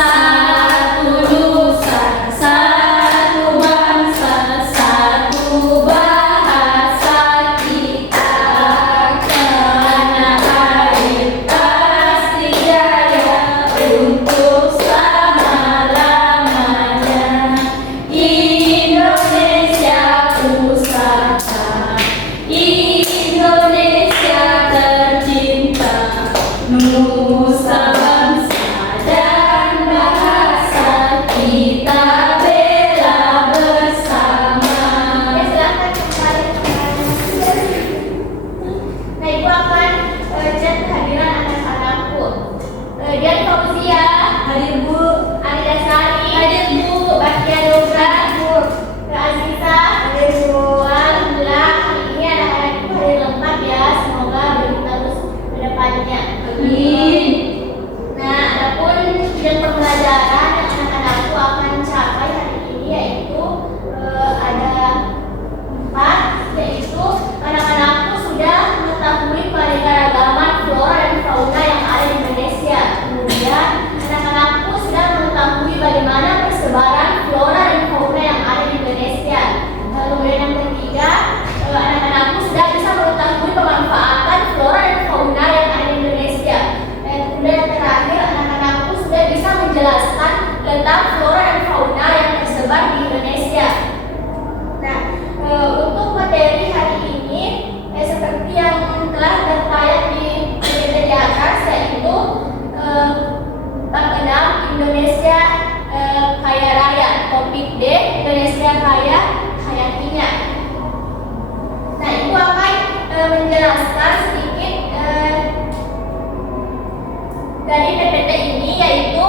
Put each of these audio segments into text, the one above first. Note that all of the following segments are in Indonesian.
Satu nusa, satu bangsa, satu bahasa kita. Tanah air pasti jaya untuk selama-lamanya. Indonesia pusaka, Indonesia tercinta, nusa bangsa dan bahasa kita bela bersama. Ya, silakan kembali. Nah, ibu akan cek kehadiran anak-anakku. Dian Fauzia, hadir Bu. Anida Sari, hadir Bu. Bakia Dobra, hadir Aziza, hadir Bu. Alhamdulillah hari ini anak-anakku hadir lengkap ya. Semoga begitu terus ke depannya. Amin. Nah, adapun tujuan pembelajaran yang anak-anakku akan capai hari ini yaitu ada 4, yaitu anak-anakku sudah mengetahui keanekaragaman flora dan fauna yang ada di Indonesia. Kemudian anak-anakku sudah mengetahui bagaimana persebaran flora dan fauna yang ada di Indonesia. Kemudian yang ketiga, anak-anakku sudah bisa mengetahui pemanfaatan flora dan fauna yang ada di Indonesia. Dan kemudian yang terakhir, anak-anakku sudah bisa menjelaskan tentang flora dan fauna yang tersebar di Indonesia. Nah, untuk materi hari ini seperti yang telah tertayang di PPT di atas, yaitu bab 6 Indonesia Kaya Raya, topik D Indonesia Kaya Hayatinya. Nah, ibu akan menjelaskan sedikit dari PPT ini, yaitu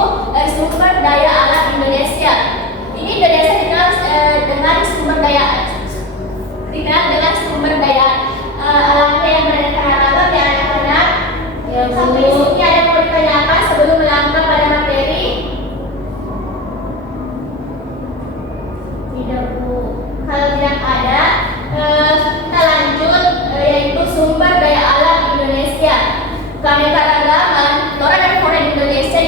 sumber daya alam Indonesia. Ini Indonesia dikenal dengan sumber daya alamnya yang beraneka ragam ya anak-anak. Ya, Bu. Sampai di sini ada yang mau ditanyakan sebelum melangkah pada materi? Tidak, Bu. Kalau tidak ada, kita lanjut, yaitu sumber daya alam Indonesia. Keanekaragaman flora dan fauna di Indonesia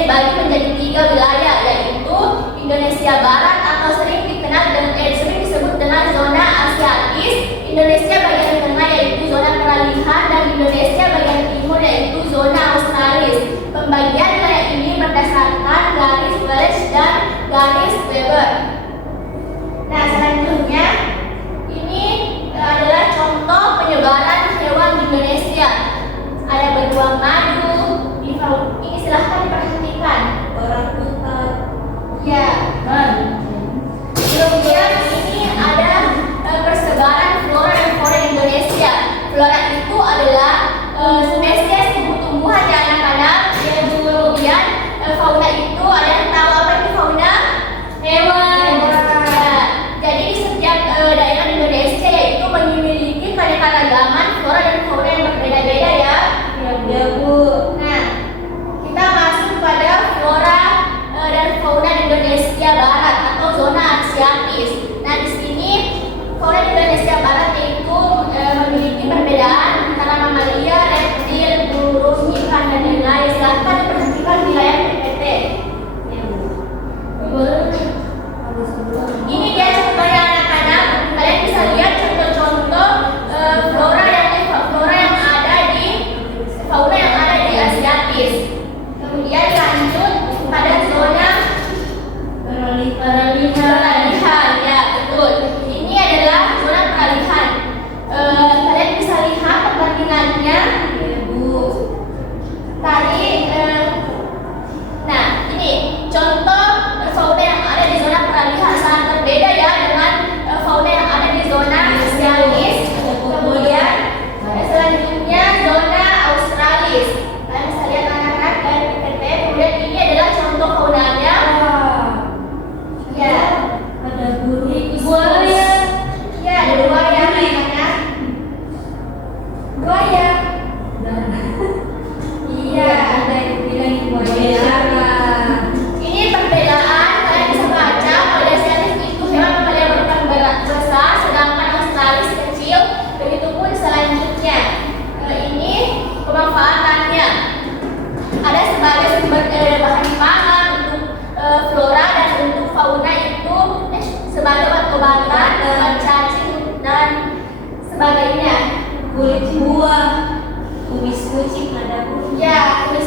buah. Kumis kucing ada bulu. Ya, kumis